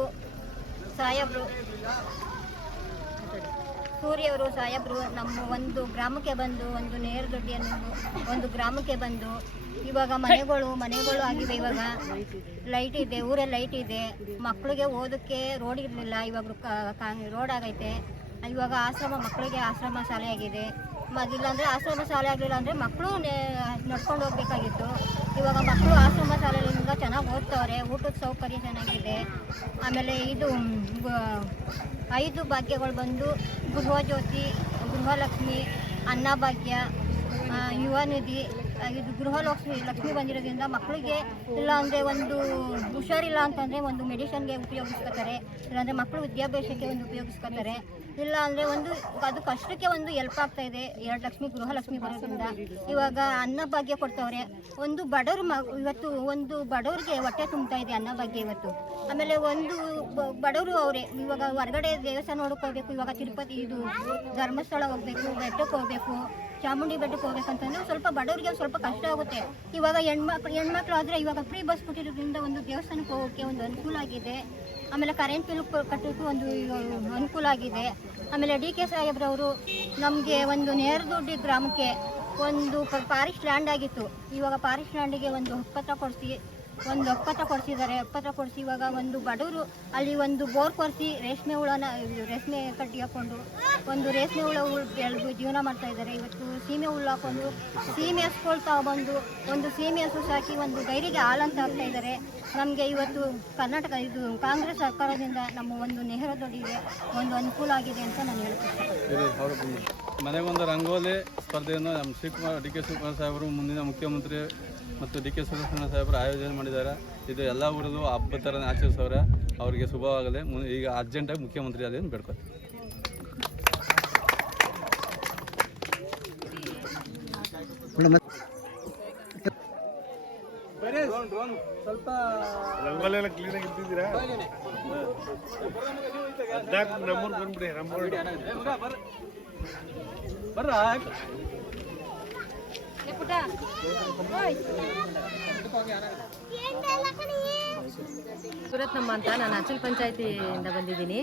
ಸಾಹೇಬರು ನಮ್ಮ ಒಂದು ಗ್ರಾಮಕ್ಕೆ ಬಂದು ಒಂದು ನೇರ ದೊಡ್ಡಿಯನ್ನು ಒಂದು ಗ್ರಾಮಕ್ಕೆ ಬಂದು ಇವಾಗ ಮನೆಗಳು ಆಗಿವೆ. ಇವಾಗ ಲೈಟ್ ಇದೆ, ಊರಲ್ಲಿ ಲೈಟ್ ಇದೆ. ಮಕ್ಕಳಿಗೆ ಓದೋಕ್ಕೆ ರೋಡ್ ಇರಲಿಲ್ಲ, ಇವಾಗ ರೋಡ್ ಆಗೈತೆ. ಇವಾಗ ಮಕ್ಕಳಿಗೆ ಆಶ್ರಮ ಶಾಲೆ ಆಗಿದೆ. ಇಲ್ಲಾಂದರೆ ಆಶ್ರಮ ಶಾಲೆ ಆಗಲಿಲ್ಲ ಅಂದರೆ ಮಕ್ಕಳು ನಡ್ಕೊಂಡು ಹೋಗ್ಬೇಕಾಗಿತ್ತು. ಇವಾಗ ಮಕ್ಕಳು ಆಶ್ರಮ ಶಾಲೆಯಿಂದ ಚೆನ್ನಾಗಿ ಓದ್ತವ್ರೆ, ಊಟದ ಸೌಕರ್ಯ ಚೆನ್ನಾಗಿದೆ. ಆಮೇಲೆ ಇದು 5 ಭಾಗ್ಯಗಳು ಬಂದು ಗೃಹಜ್ಯೋತಿ, ಗೃಹಲಕ್ಷ್ಮಿ, ಅನ್ನಭಾಗ್ಯ, ಯುವ ನಿಧಿ, ಇದು ಲಕ್ಷ್ಮಿ ಬಂದಿರೋದ್ರಿಂದ ಮಕ್ಕಳಿಗೆ ಇಲ್ಲ ಅಂದರೆ ಒಂದು ಹುಷಾರಿಲ್ಲ ಅಂತಂದರೆ ಒಂದು ಮೆಡಿಷನ್ಗೆ ಉಪಯೋಗಿಸ್ಕೊತಾರೆ, ಇಲ್ಲಾಂದರೆ ಮಕ್ಕಳು ವಿದ್ಯಾಭ್ಯಾಸಕ್ಕೆ ಒಂದು ಉಪಯೋಗಿಸ್ಕೊತಾರೆ. ಇಲ್ಲ ಅಂದರೆ ಅದು ಕಷ್ಟಕ್ಕೆ ಒಂದು ಹೆಲ್ಪ್ ಆಗ್ತಾ ಇದೆ. 2 ಲಕ್ಷ್ಮಿ ಗೃಹಲಕ್ಷ್ಮಿ ಬರೋದ್ರಿಂದ ಇವಾಗ ಅನ್ನಭಾಗ್ಯ ಕೊಡ್ತವ್ರೆ. ಒಂದು ಬಡವ್ರಿಗೆ ಹೊಟ್ಟೆ ತುಂಬ್ತಾ ಇದೆ ಅನ್ನಭಾಗ್ಯ ಇವತ್ತು. ಆಮೇಲೆ ಒಂದು ಬಡವರು ಅವರೇ ಇವಾಗ ಹೊರಗಡೆ ದೇವಸ್ಥಾನ ನೋಡೋಕೆ ಹೋಗ್ಬೇಕು, ಇವಾಗ ತಿರುಪತಿ ಇದು ಧರ್ಮಸ್ಥಳ ಹೋಗ್ಬೇಕು, ಬೆಟ್ಟಕ್ಕೆ ಹೋಗ್ಬೇಕು, ಚಾಮುಂಡಿ ಬೆಟ್ಟಕ್ಕೆ ಹೋಗ್ಬೇಕಂತಂದ್ರೆ ಸ್ವಲ್ಪ ಬಡವರಿಗೆ ಸ್ವಲ್ಪ ಕಷ್ಟ ಆಗುತ್ತೆ. ಇವಾಗ ಹೆಣ್ಮಕ್ಳು ಆದರೆ ಇವಾಗ ಫ್ರೀ ಬಸ್ ಕೊಟ್ಟಿರೋದ್ರಿಂದ ಒಂದು ದೇವಸ್ಥಾನಕ್ಕೆ ಹೋಗೋಕ್ಕೆ ಒಂದು ಅನುಕೂಲ ಆಗಿದೆ. ಆಮೇಲೆ ಕರೆಂಟ್ ಬಿಲ್ ಕಟ್ಟೋಕ್ಕೂ ಒಂದು ಅನುಕೂಲ ಆಗಿದೆ. ಆಮೇಲೆ DK ಸಾಹೇಬ್ರವರು ನಮಗೆ ಒಂದು ನೇರದೊಡ್ಡಿ ಗ್ರಾಮಕ್ಕೆ ಒಂದು ಫಾರೆಸ್ಟ್ ಲ್ಯಾಂಡ್ ಆಗಿತ್ತು. ಇವಾಗ ಫಾರೆಸ್ಟ್ ಲ್ಯಾಂಡಿಗೆ ಒಂದು ಹಕ್ಕುಪತ್ರ ಕೊಡಿಸಿ ಒಂದು ಒಪ್ಪಂದ ಕೊಡಿಸಿದ್ದಾರೆ. ಒಪ್ಪಂದ ಕೊಡಿಸಿ ಇವಾಗ ಒಂದು ಬಡವರು ಅಲ್ಲಿ ಒಂದು ಬೋರ್ ಕೊರೆಸಿ ರೇಷ್ಮೆ ಕಟ್ಟಿ ಹಾಕೊಂಡು ಒಂದು ರೇಷ್ಮೆ ಹುಳ ಬೆಳೆದು ಜೀವನ ಮಾಡ್ತಾ ಇದ್ದಾರೆ. ಇವತ್ತು ಸೀಮೆ ಹುಳು ಹಾಕೊಂಡು ಸೀಮೆ ಹಸ್ಕೊಳ್ ತಗೊಬಂದು ಒಂದು ಸೀಮೆ ಹಸು ಸಾಕಿ ಒಂದು ಡೈರಿಗೆ ಹಾಲಂತ ಹಾಕ್ತಾ ಇದ್ದಾರೆ. ನಮಗೆ ಇವತ್ತು ಕರ್ನಾಟಕ ಇದು ಕಾಂಗ್ರೆಸ್ ಸರ್ಕಾರದಿಂದ ನಮ್ಮ ಒಂದು ನೆಹರು ದೊಡ್ಡಿಗೆ ಒಂದು ಅನುಕೂಲ ಆಗಿದೆ ಅಂತ ನಾನು ಹೇಳ್ತೀನಿ. ಮನೆಗೊಂದು ರಂಗೋಲಿ ಸ್ಪರ್ಧೆಯನ್ನು ನಮ್ಮ ಡಿ ಕೆ ಶಿವಕುಮಾರ್ ಸಾಹೇಬರು ಮುಂದಿನ ಮುಖ್ಯಮಂತ್ರಿ ಮತ್ತು ಡಿ ಕೆ ಸುರೇಶ್ ಸಾಹೇಬರು ಆಯೋಜನೆ ಮಾಡಿದ್ದಾರೆ. ಇದು ಎಲ್ಲ ಊರಲ್ಲೂ ಹಬ್ಬ ಥರ ಆಚರಿಸೋರೆ. ಅವರಿಗೆ ಶುಭವಾಗಲಿ. ಈಗ ಅರ್ಜೆಂಟಾಗಿ ಮುಖ್ಯಮಂತ್ರಿ ಅದೇನು ಬೇಡ್ಕೊತೀವಿ. ಸ್ವಲ್ಪ ರಂಗೋಲಿ ಎಲ್ಲ ಕ್ಲೀನಾಗಿ ಇಟ್ಟಿದ್ದೀರಾ? ನಮ್ಮೂರು ಬಂದ್ಬಿಡಿ. ಸೂರತ್ನಮ್ಮ ಅಂತ ನಾನು ಅಚಲ್ ಪಂಚಾಯತಿಯಿಂದ ಬಂದಿದ್ದೀನಿ.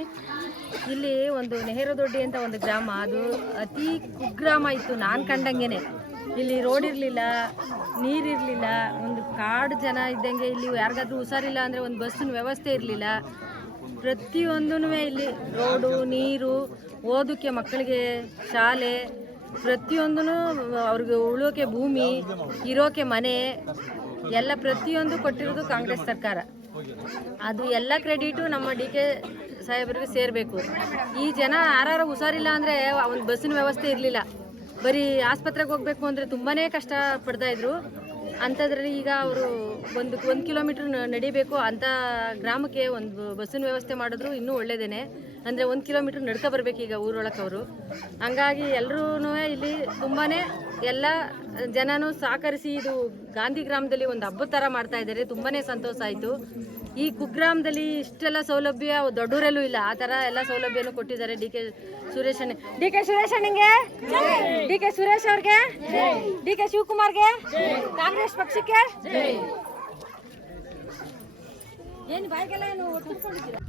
ಇಲ್ಲಿ ಒಂದು ನೆಹರು ದೊಡ್ಡಿ ಅಂತ ಒಂದು ಗ್ರಾಮ, ಅದು ಅತಿ ಕುಗ್ರಾಮ ಇತ್ತು ನಾನು ಕಂಡಂಗೆನೆ. ಇಲ್ಲಿ ರೋಡ್ ಇರಲಿಲ್ಲ, ನೀರಿರಲಿಲ್ಲ, ಒಂದು ಕಾಡು ಜನ ಇದ್ದಂಗೆ. ಇಲ್ಲಿ ಯಾರಿಗಾದ್ರೂ ಹುಷಾರಿಲ್ಲ ಅಂದರೆ ಒಂದು ಬಸ್ಸಿನ ವ್ಯವಸ್ಥೆ ಇರಲಿಲ್ಲ. ಪ್ರತಿಯೊಂದೂ ಇಲ್ಲಿ ರೋಡು, ನೀರು, ಓದೋಕ್ಕೆ ಮಕ್ಕಳಿಗೆ ಶಾಲೆ, ಪ್ರತಿಯೊಂದೂ ಅವ್ರಿಗೆ ಉಳೋಕೆ ಭೂಮಿ, ಇರೋಕೆ ಮನೆ ಎಲ್ಲ ಪ್ರತಿಯೊಂದು ಕೊಟ್ಟಿರೋದು ಕಾಂಗ್ರೆಸ್ ಸರ್ಕಾರ. ಅದು ಎಲ್ಲ ಕ್ರೆಡಿಟು ನಮ್ಮ ಡಿ ಕೆ ಸಾಹೇಬರಿಗೆ ಸೇರಬೇಕು. ಈ ಜನ ಯಾರು ಹುಷಾರಿಲ್ಲ ಅಂದರೆ ಒಂದು ಬಸ್ಸಿನ ವ್ಯವಸ್ಥೆ ಇರಲಿಲ್ಲ. ಬರೀ ಆಸ್ಪತ್ರೆಗೆ ಹೋಗಬೇಕು ಅಂದರೆ ತುಂಬಾ ಕಷ್ಟ ಪಡ್ತಾಯಿದ್ರು. ಅಂಥದ್ರಲ್ಲಿ ಈಗ ಅವರು ಒಂದು ಕಿಲೋಮೀಟ್ರ್ ನಡಿಬೇಕು ಅಂಥ ಗ್ರಾಮಕ್ಕೆ ಒಂದು ಬಸ್ಸಿನ ವ್ಯವಸ್ಥೆ ಮಾಡಿದ್ರು ಇನ್ನೂ ಒಳ್ಳೆಯದೇನೆ. ಅಂದರೆ 1 ಕಿಲೋಮೀಟ್ರ್ ನಡ್ಕೊ ಬರ್ಬೇಕು ಈಗ ಊರೊಳಕ್ಕೆ ಅವರು. ಹಂಗಾಗಿ ಎಲ್ಲರೂ ಇಲ್ಲಿ ತುಂಬಾ ಎಲ್ಲ ಜನನೂ ಸಹಕರಿಸಿ ಇದು ಗಾಂಧಿ ಗ್ರಾಮದಲ್ಲಿ ಒಂದು ಹಬ್ಬದ ಥರ ಮಾಡ್ತಾಯಿದ್ದಾರೆ. ತುಂಬಾ ಸಂತೋಷ ಆಯಿತು. ಈ ಕುಗ್ರಾಮದಲ್ಲಿ ಇಷ್ಟೆಲ್ಲ ಸೌಲಭ್ಯ ದೊಡ್ಡೂರಲ್ಲೂ ಇಲ್ಲ. ಆ ಥರ ಎಲ್ಲ ಸೌಲಭ್ಯನೂ ಕೊಟ್ಟಿದ್ದಾರೆ ಡಿ ಕೆ ಸುರೇಶ್ ಅಣ್ಣಂಗೆ, ಡಿ ಕೆ ಸುರೇಶ್ ಅವ್ರಿಗೆ, ಡಿ ಕೆ ಶಿವಕುಮಾರ್ಗೆ, ಕಾಂಗ್ರೆಸ್ ಪಕ್ಷಕ್ಕೆ. ಏನು ಬಾಯಿಗೆಲ್ಲ ಏನು ಒಟ್ಟಿಸ್ಕೊಂಡಿದ್ದೀರಾ?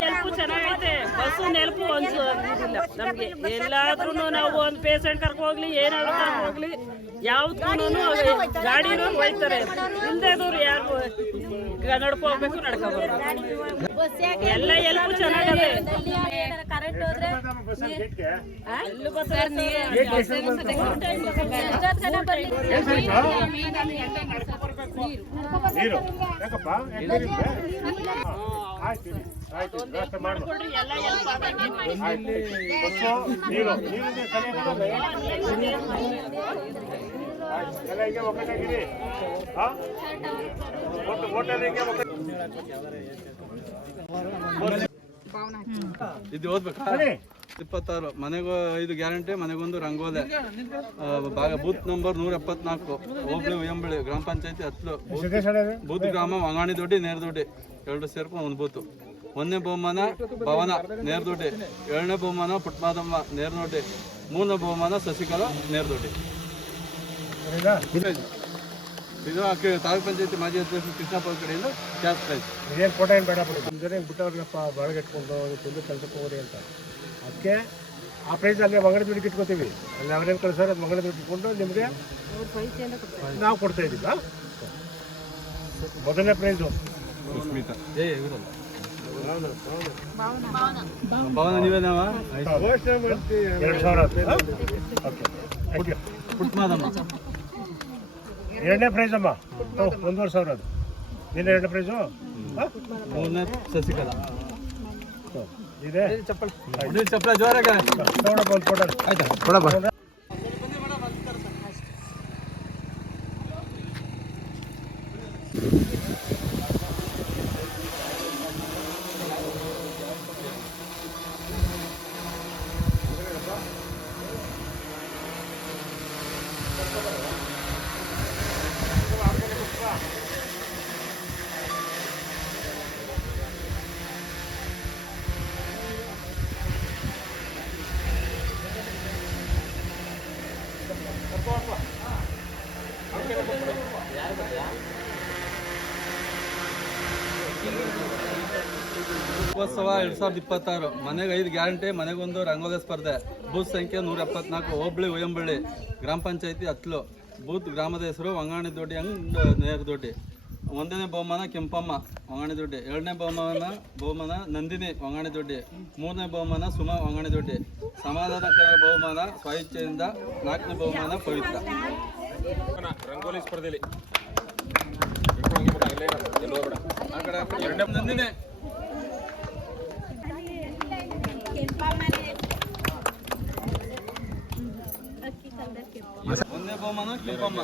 ನೆನಪು ಚೆನ್ನಾಗೈತೆ. ಬಸ್ಸು ನೆನಪು ಅನ್ಸೋದಿಲ್ಲ ನಮಗೆ. ಎಲ್ಲಾದ್ರೂ ನಾವು ಒಂದು ಪೇಷಂಟ್ ಕರ್ಕೊ ಹೋಗ್ಲಿ, ಏನಾದ್ರು ಕರ್ಕೊ ಹೋಗ್ಲಿ, ಯಾವ್ದೂ ಗಾಡಿನೂ ಹೋಯ್ತಾರೆ. ಇಲ್ದೇದವ್ರು ಯಾರು ನಡ್ಕೊ ಹೋಗ್ಬೇಕು, ನಡ್ಕೋಬಾರ್ದು. ಎಲ್ಲ ಎಲ್ಪು ಚೆನ್ನಾಗದೆ. ಕರೆಂಟ್ ಹೋದ್ರೆ ಇದು ಓದ್ಬೇಕಾ? 26 ಮನೆಗೂ 5 ಗ್ಯಾರಂಟಿ, ಮನೆಗೊಂದು ರಂಗೋಲೆ. ಬೂತ್ ನಂಬರ್ 174, ಹೋಬಳಿ ಉಯ್ಯಂಬಳಿ, ಗ್ರಾಮ ಪಂಚಾಯತಿ ಹತ್ಲು, ಬೂತ್ ಗ್ರಾಮ ವಂಗಾಣಿ ದೊಡ್ಡಿ, ನೇರ ದೊಡ್ಡಿ 2 ಸೇರ್ಕೊಂಡು ಒಂದು ಬೂತು. 1ನೇ ಬಹುಮಾನ ಭವನ ನೇರದೊಡ್ಡಿ, 2ನೇ ಬಹುಮಾನ ಪುಟ್ಮಾದಮ್ಮ ನೇರದೊಡ್ಡಿ, 3ನೇ ಬಹುಮಾನ ಶಶಿಕಲಾ ನೇರದೊಡ್ಡಿ. ಇದು ತಾಲೂಕ್ ಪಂಚಾಯತಿ ಮಾಜಿ ಅಧ್ಯಕ್ಷ ಕೃಷ್ಣಪ್ಪ ಕಡೆಯಿಂದ ಕ್ಯಾಶ್ ಪ್ರೈಸ್. ಏನು ಫೋಟೋ ಏನು ಬೇಡ ಬಿಡಿ. ನಮ್ಮ ಜನ ಬಿಟ್ಟವ್ರನ್ನಪ್ಪ ಬಾಳಿಗೆ ಇಟ್ಕೊಂಡು ತಿಂದು ಕೆಲಸಕ್ಕೆ ಹೋಗ್ರಿ ಅಂತ. ಅದಕ್ಕೆ ಆ ಪ್ರೈಸ್ ಅಲ್ಲಿ ಮಂಗಳ ದುಡ್ಡಿಗೆ ಇಟ್ಕೋತೀವಿ. ಅಲ್ಲಿ ಅವ್ರೇನು ಕಳಿಸೋರು ಅದು ಮಂಗಳ ದುಡ್ಡು ಇಟ್ಕೊಂಡು ನಿಮಗೆ ನಾವು ಕೊಡ್ತಾ ಇದ್ದೀವಿ. ಮೊದಲನೇ ಪ್ರೈಸು ಸ್ಮಿತಾ ಭವನ ನೀವೇನವ 2000. ಓಕೆ. ಪುಟ್ಮಾದಮ್ಮ 2ನೇ ಪ್ರೈಸ್ ಅಮ್ಮ 1,500 ಅದು. ನಿನ್ನೆ 2ನೇ ಪ್ರೈಸು. 3ನೇ ಶಶಿಕಲಾ ಇದೆ. ಚಪ್ಪಲ ಜೋರಾಗ ತಗೊಳಪ್ಪ ಒಂದು ಫೋಟೋ. ಆಯ್ತಾ ಕೊಡಪ್ಪ. ಉತ್ಸವ 2026 ಮನೆಗೆ 5 ಗ್ಯಾರಂಟಿ ಮನೆಗೊಂದು ರಂಗೋಲಿ ಸ್ಪರ್ಧೆ ಬೂತ್ ಸಂಖ್ಯೆ 174 ಹೋಬಳಿ ಉಯ್ಯಂಬಳ್ಳಿ ಗ್ರಾಮ ಪಂಚಾಯತಿ ಹತ್ಲು ಬೂತ್ ಗ್ರಾಮದ ಹೆಸರು ವಂಗಾಣಿ ದೊಡ್ಡಿ ನೇರ ದೊಡ್ಡಿ. 1ನೇ ಬಹುಮಾನ ಕೆಂಪಮ್ಮ ವಂಗಾಣಿ ದೊಡ್ಡಿ, 2ನೇ ಬಹುಮಾನ ನಂದಿನಿ ವಂಗಾಣಿ ದೊಡ್ಡಿ, 3ನೇ ಬಹುಮಾನ ಸುಮಾ ವಂಗಾಣಿ ದೊಡ್ಡಿ, ಸಮಾಧಾನಕರ ಬಹುಮಾನ ಸ್ವಇಚ್ಛೆಯಿಂದ, 4ನೇ ಬಹುಮಾನ ಪವಿತ್ರ. ರಂಗೋಲಿ ಸ್ಪರ್ಧೆಯಲ್ಲಿ ನಂದಿನಿ ಒಂದನೇ ಬಹುಮಾನ ಕೆಂಪಮ್ಮ.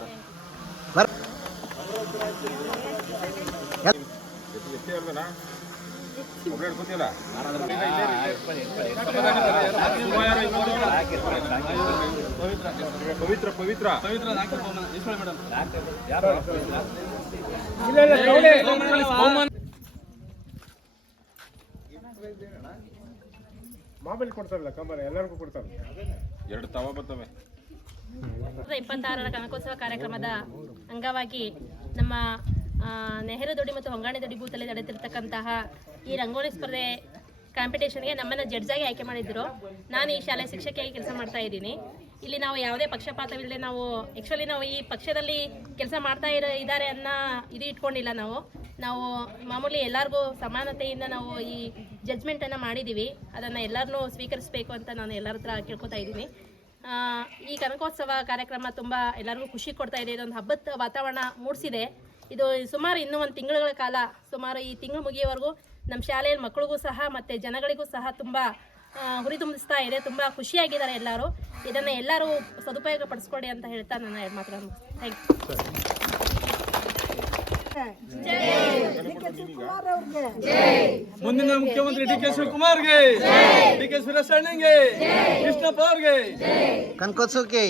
ಪವಿತ್ರ ಪವಿತ್ರ ಪವಿತ್ರ 4ನೇ ಬಹುಮಾನ ಈಶ್ವರ ಮೇಡಮ್. ಮಾಮೂಲಿ ಕೊಡ್ತಾರಲ್ಲ ಕಂಬನ ಎಲ್ಲರಿಗೂ ಕೊಡ್ತಾರೆ. 2 ತವ ಬರ್ತವೆ. 26ರ ಕನಕೋತ್ಸವ ಕಾರ್ಯಕ್ರಮದ ಅಂಗವಾಗಿ ನಮ್ಮ ನೆಹರು ದೊಡ್ಡಿ ಮತ್ತು ಹೊಂಗಾಣಿ ದೊಡ್ಡಿ ಬೂತಲ್ಲಿ ನಡೆದಿರ್ತಕ್ಕಂತಹ ಈ ರಂಗೋಲಿ ಸ್ಪರ್ಧೆ ಕಾಂಪಿಟೇಷನ್ಗೆ ನಮ್ಮನ್ನು ಜಡ್ಜಾಗಿ ಆಯ್ಕೆ ಮಾಡಿದ್ರು. ನಾನು ಈ ಶಾಲೆ ಶಿಕ್ಷಕಿಯಾಗಿ ಕೆಲಸ ಮಾಡ್ತಾ ಇದ್ದೀನಿ. ಇಲ್ಲಿ ನಾವು ಯಾವುದೇ ಪಕ್ಷಪಾತವಿಲ್ಲದೆ ನಾವು ಈ ಪಕ್ಷದಲ್ಲಿ ಕೆಲಸ ಮಾಡ್ತಾ ಇದ್ದಾರೆ ಅನ್ನೋ ಇದು ಇಟ್ಕೊಂಡಿಲ್ಲ. ನಾವು ಮಾಮೂಲಿ ಎಲ್ಲರಿಗೂ ಸಮಾನತೆಯಿಂದ ನಾವು ಈ ಜಡ್ಜ್ಮೆಂಟನ್ನು ಮಾಡಿದ್ದೀವಿ. ಅದನ್ನು ಎಲ್ಲರನ್ನೂ ಸ್ವೀಕರಿಸಬೇಕು ಅಂತ ನಾನು ಎಲ್ಲರ ಹತ್ರ ಕೇಳ್ಕೊತಾ ಇದ್ದೀನಿ. ಈ ಕನಕೋತ್ಸವ ಕಾರ್ಯಕ್ರಮ ತುಂಬ ಎಲ್ಲರಿಗೂ ಖುಷಿ ಕೊಡ್ತಾ ಇದೆ. ಇದೊಂದು ಹಬ್ಬದ ವಾತಾವರಣ ಮೂಡಿಸಿದೆ. ಇದು ಸುಮಾರು ಇನ್ನೂ 1 ತಿಂಗಳ ಕಾಲ, ಸುಮಾರು ಈ ತಿಂಗಳು ಮುಗಿಯೋವರೆಗೂ ನಮ್ಮ ಶಾಲೆಯಲ್ಲಿ ಮಕ್ಕಳಿಗೂ ಸಹ ಮತ್ತು ಜನಗಳಿಗೂ ಸಹ ತುಂಬ ಹುರಿದುಂಬಿಸ್ತಾ ಇದೆ. ತುಂಬ ಖುಷಿಯಾಗಿದ್ದಾರೆ ಎಲ್ಲರೂ. ಇದನ್ನು ಎಲ್ಲರೂ ಸದುಪಯೋಗ ಪಡಿಸ್ಕೊಡಿ ಅಂತ ಹೇಳ್ತಾ ನನ್ನ 2 ಮಾತುಗಳನ್ನು ಥ್ಯಾಂಕ್ ಯು. ಮುಂದಿನ ಮುಖ್ಯಮಂತ್ರಿ ಡಿ ಕೆ ಶಿವಕುಮಾರ್ಗೆ, ಡಿ ಕೆ ಸುರೇಶ್ ಅಣ್ಣಂಗೆ, ಕೃಷ್ಣಪ್ಪ ಅವ್ರಿಗೆ, ಕನಕೋತ್ಸವಕ್ಕೆ